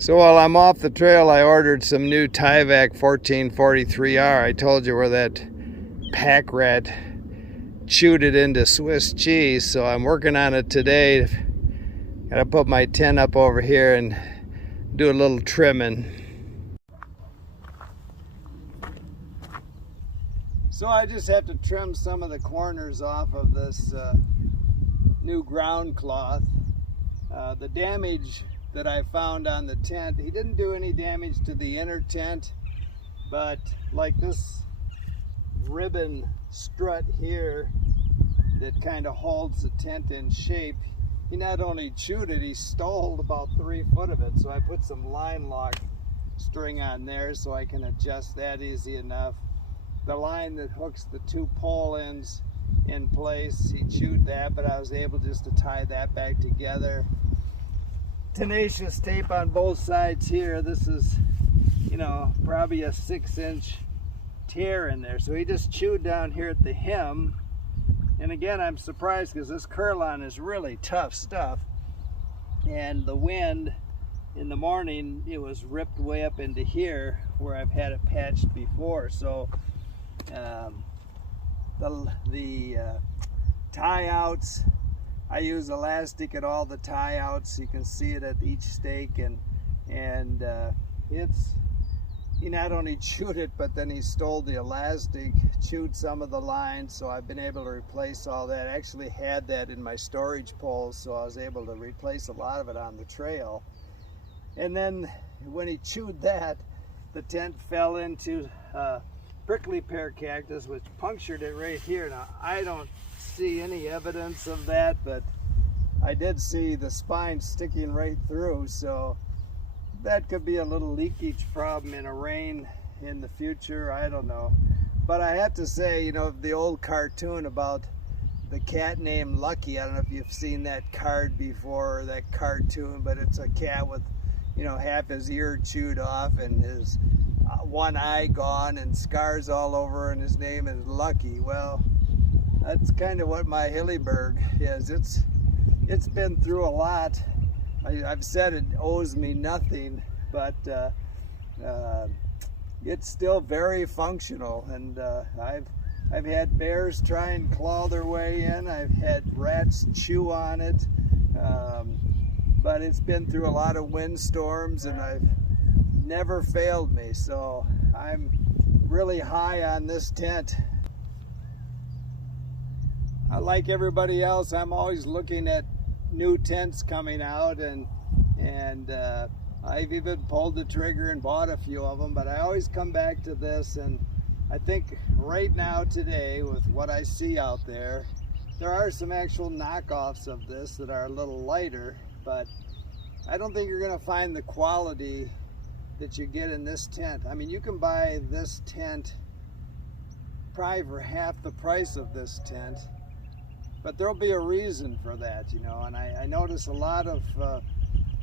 So while I'm off the trail, I ordered some new Tyvek 1443R. I told you where that pack rat chewed it into Swiss cheese, so I'm working on it today. Gotta put my tent up over here and do a little trimming. So I just have to trim some of the corners off of this new ground cloth. The damage that I found on the tent, he didn't do any damage to the inner tent, but like this ribbon strut here that kind of holds the tent in shape, he not only chewed it, he stole about 3 foot of it. So I put some line lock string on there so I can adjust that easy enough. The line that hooks the 2 pole ends in place, he chewed that, but I was able just to tie that back together. Tenacious tape on both sides here. This is, probably a 6-inch tear in there. So he just chewed down here at the hem. And again, I'm surprised because this Curlon is really tough stuff. And the wind in the morning, it was ripped way up into here where I've had it patched before. So the tie outs, I use elastic at all the tie outs. You can see it at each stake, and he not only chewed it, but then he stole the elastic, chewed some of the lines, so I've been able to replace all that. I actually had that in my storage poles, so I was able to replace a lot of it on the trail. And then when he chewed that, the tent fell into prickly pear cactus, which punctured it right here. Now, I don't see any evidence of that, but I did see the spine sticking right through, so that could be a little leakage problem in a rain in the future. I don't know. But I have to say, the old cartoon about the cat named Lucky, I don't know if you've seen that card before, or that cartoon, but it's a cat with half his ear chewed off and his one eye gone and scars all over, and his name is Lucky. Well, that's kind of what my Hilleberg is. It's been through a lot. I've said it owes me nothing, but it's still very functional. And I've had bears try and claw their way in. I've had rats chew on it, but it's been through a lot of windstorms, and I've never failed me. So I'm really high on this tent. Like everybody else, I'm always looking at new tents coming out, and I've even pulled the trigger and bought a few of them, but I always come back to this. And I think right now today, with what I see out there, there are some actual knockoffs of this that are a little lighter, but I don't think you're going to find the quality that you get in this tent. I mean, you can buy this tent probably for half the price of this tent, but there'll be a reason for that, and I notice a lot of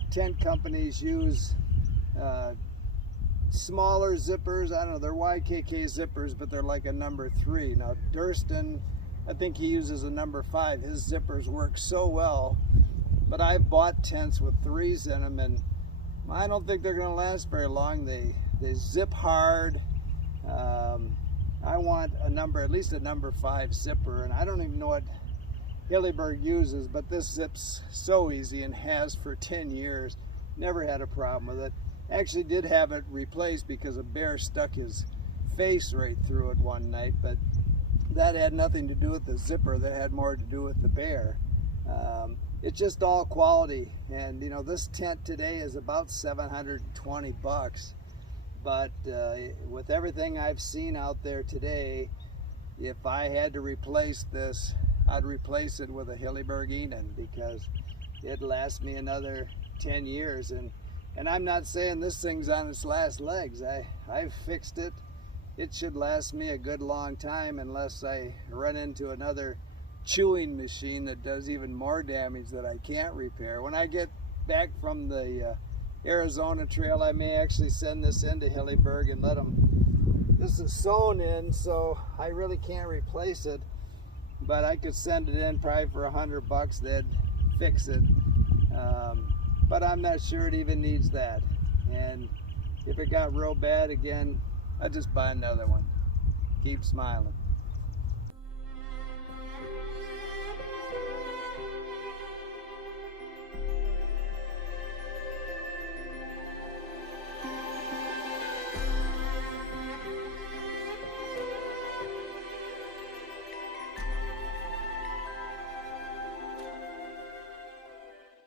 tent companies use smaller zippers. I don't know, they're YKK zippers, but they're like a number 3. Now Durston, I think he uses a number 5. His zippers work so well, but I've bought tents with 3s in them, and I don't think they're going to last very long. They zip hard. I want at least a number 5 zipper, and I don't even know what Hilleberg uses, but this zips so easy and has for 10 years. Never had a problem with it. Actually did have it replaced because a bear stuck his face right through it one night, but that had nothing to do with the zipper. That had more to do with the bear. It's just all quality, and this tent today is about $720, but with everything I've seen out there today, if I had to replace this, I'd replace it with a Hilleberg Enan, because it lasts me another 10 years. And I'm not saying this thing's on its last legs. I've fixed it. It should last me a good long time, unless I run into another chewing machine that does even more damage that I can't repair. When I get back from the Arizona trail, I may actually send this into Hilleberg and let them. This is sewn in, so I really can't replace it, but I could send it in probably for $100. They'd fix it, but I'm not sure it even needs that. And if it got real bad again, I'd just buy another one. Keep smiling.